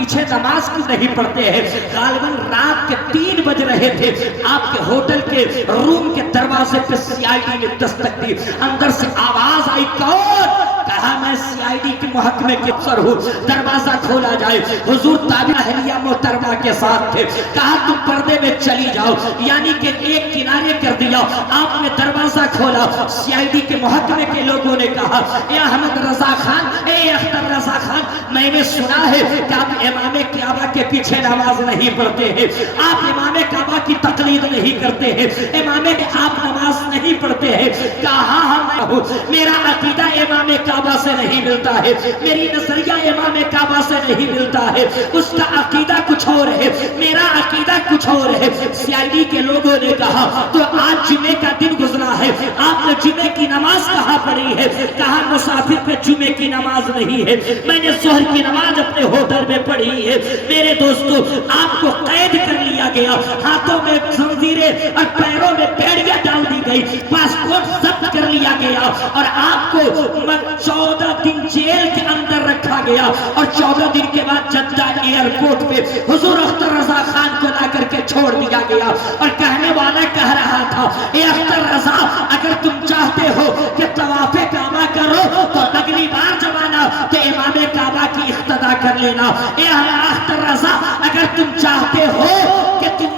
پیچھے نماز کیوں نہیں پڑھتے ہیں؟ غالباً رات کے 3 بج رہے تھے، آپ کے ہوٹل کے روم کے دروازے پہ سی آئی ڈی نے دستک دی، اندر سے آواز آئی، کون؟ کہا میں سی آئی ڈی کے محکمے کے افسر ہوں، دروازہ کھولا جائے۔ حضور تابعہ اہلیہ محترمہ کے ساتھ تھے، کہا تم پردے میں چلی جاؤ، یعنی کہ ایک کنارے کر دیا، آپ نے دروازہ کھولا۔ سی آئی ڈی کے محکمے کے لوگوں نے کہا، اے احمد رضا خان، اے اختر رضا خان، میں نے سنا ہے کہ آپ امام کعبہ کے پیچھے نماز نہیں پڑھتے ہیں، آپ امام کعبہ کی تقلید نہیں کرتے ہیں، آپ نماز نہیں پڑھتے ہیں۔ کہا ہاں میرا عقیدہ امام کعبہ سے نہیں ملتا ہے، میری نظریہ امام کعبہ سے نہیں ملتا ہے، اس کا عقیدہ کچھ اور ہے، میرا عقیدہ کچھ اور ہے۔ سی آئی ڈی کے لوگوں نے کہا تو آج جمعے کا دن گزرا ہے، آپ نے جمعے کی نماز کہاں پڑھی ہے؟ کہا مسافر پہ جمعے کی نماز نہیں ہے، میں نے ظہر کی نماز اپنے ہوٹل میں پڑھی ہے۔ میرے دوستو آپ کو قید کر لیا گیا، ہاتھوں میں زنجیریں اور پیروں میں بیڑیاں ڈال دی گئی، پاسپورٹ ضبط کر لیا گیا اور آپ کو 14 دن جیل کے اندر رکھا گیا، اور 14 دن کے بعد جدہ ایئرپورٹ پہ حضور اختر رضا خان کو لا کر کے چھوڑ دیا گیا، اور کہنے والا کہہ رہا تھا، اے اختر رضا اگر تم چاہتے ہو کہ طواف کعبہ کرو تو اگلی بار جب آنا تو امام کعبہ کی اقتدا کر لینا۔ اے اختر رضا اگر تم چاہتے ہو کہ تم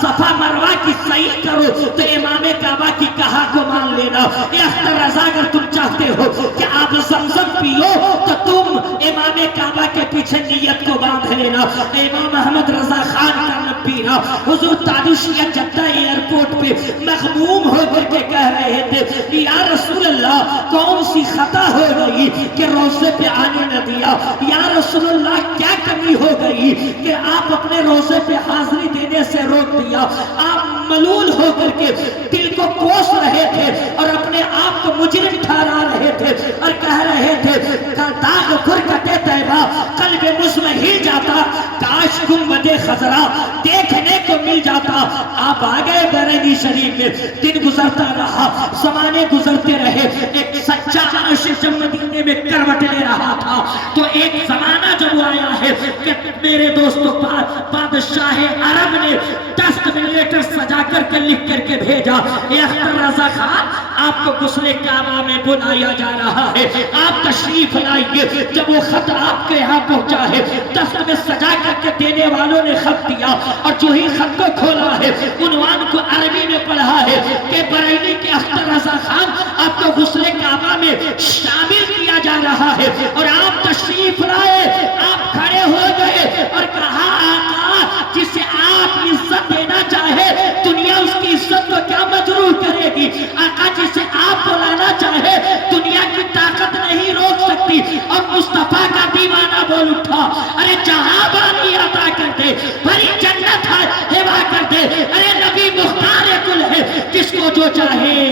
صفا مروہ کی صحیح کرو تو امام کعبہ کی کہا کو مان لینا۔ اے اختر رضا اگر تم چاہتے ہو کہ آپ زمزم پیو تو تم امام کعبہ کے پیچھے نیت کو باندھ لینا۔ امام احمد رضا خان کا نہ پینا۔ حضور تادوشیہ جدہ ایئرپورٹ پہ مغموم ہو کر کے کہہ رہے تھے، یا رسول اللہ کون سی خطا ہو گئی کہ روزے پہ آنے نہ دیا؟ یا رسول اللہ کیا کمی ہو گئی کہ آپ اپنے روزے پہ حاضری دینے سے روک دیا؟ آپ ملول ہو کر کے دل کو کوس رہے تھے اور اپنے آپ کو مجرم ٹھہرا رہے تھے اور کہہ رہے تھے داغ فرقت طیبہ قلب مزمحل جاتا، کاش گنبد خضرا دیکھنے کو مل جاتا۔ آپ آگئے بیرنی شریف میں، دن گزرتا رہا، زمانے گزرتے رہے، ایک سچا عاشق جب مدینے میں کروٹ لے رہا تھا تو ایک زمانہ جب آیا ہے کہ میرے دوستو بادشاہ عرب نے 10 لیٹر سجا کر کے لکھ کر کے بھیجا، اے اختر رضا خان آپ کو غسل کعبہ میں بلایا جا رہا ہے، آپ تشریف لائیے۔ جب وہ خط آپ کے یہاں پہنچا ہے، دست میں سجا کر کے دینے والوں نے خط دیا، اور جو ہی خط کو کھولا ہے عنوان کو عربی میں پڑھا ہے کہ بریلی کے اختر رضا خان آپ کو غسل کعبہ میں شامل کیا جا رہا ہے، اور آپ تشریف لائے، آپ کھڑے ہو گئے اور کہا آقا جسے آپ عزت دینا چاہے دنیا اس کی عزت کو کیا مجروح کرے گی؟ آقا جسے آپ بلانا چاہے دنیا کی طاقت نہیں روک سکتی۔ اور مصطفیٰ کا دیوانہ بول اٹھا، ارے جہاں بانی عطا کر دے، بھری جنت ہوا کر دے، ارے نبی مختار کل ہے، جس کو جو چاہے